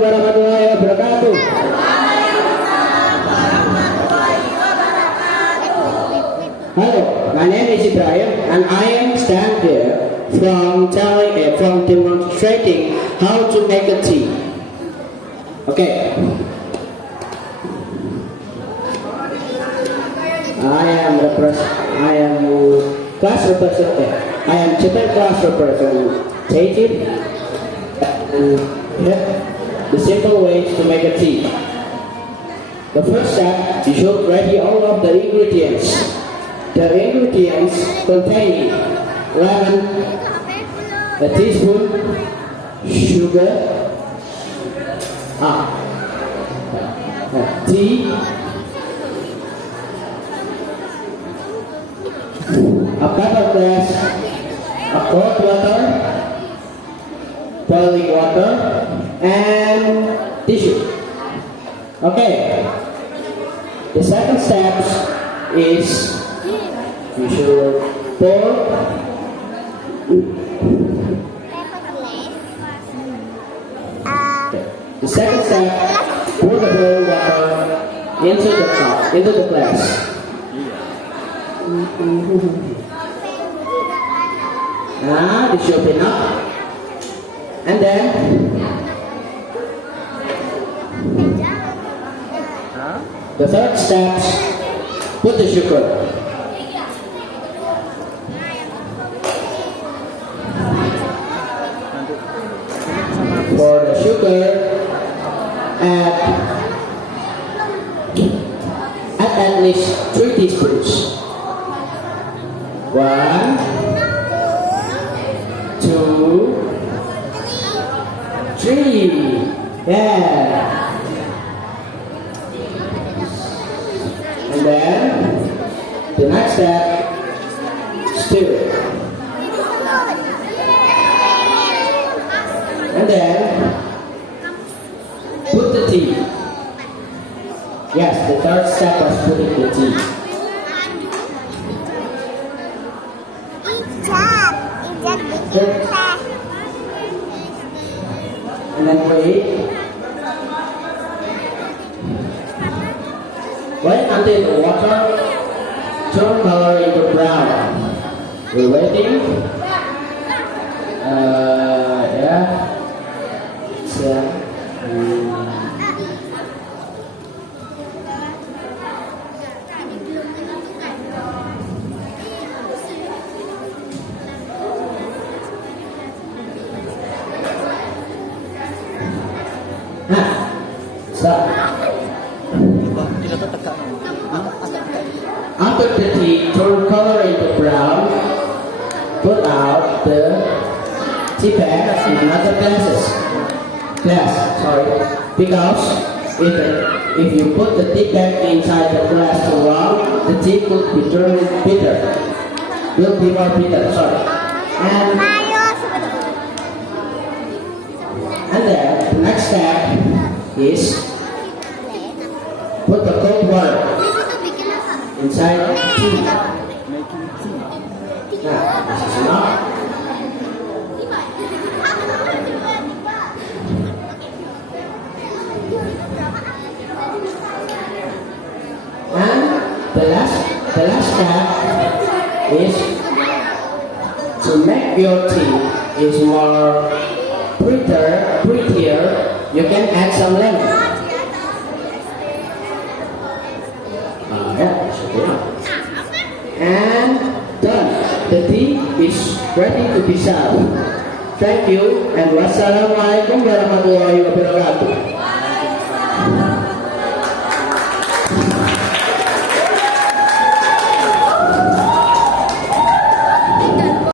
warahmatullahi wabarakatuh. Hello, my name is Ibrahim and I am stand here from demonstrating how to make a tea. Okay. I am Japan class representative. The simple ways to make a tea. The first step, you should ready all of the ingredients. The ingredients containing lemon, a teaspoon, sugar, tea, a pepper glass, a cold water, boiling water, and tissue. Okay. The second step is you should pour the second step, pour the boiled water into the cup, into the glass. This should be enough. And then the third step, put the sugar. For the sugar, add at least 3 teaspoons. 1, 2, 3. Yeah. And then the next step, stir it. And then put the tea. Yes, the third step was putting the tea. And then wait until the water turn color into brown. We're waiting. After the tea turn color into brown, put out the tea bag in another glass. Because if you put the tea bag inside the glass too long, the tea could be turned bitter. Will be more bitter. And then the next step is put the cold water inside the tea. Now, this is enough. And the last step is to make your tea is more prettier. You can add some lemon. And done. The tea is ready to be served. Thank you and wassalamualaikum warahmatullahi wabarakatuh.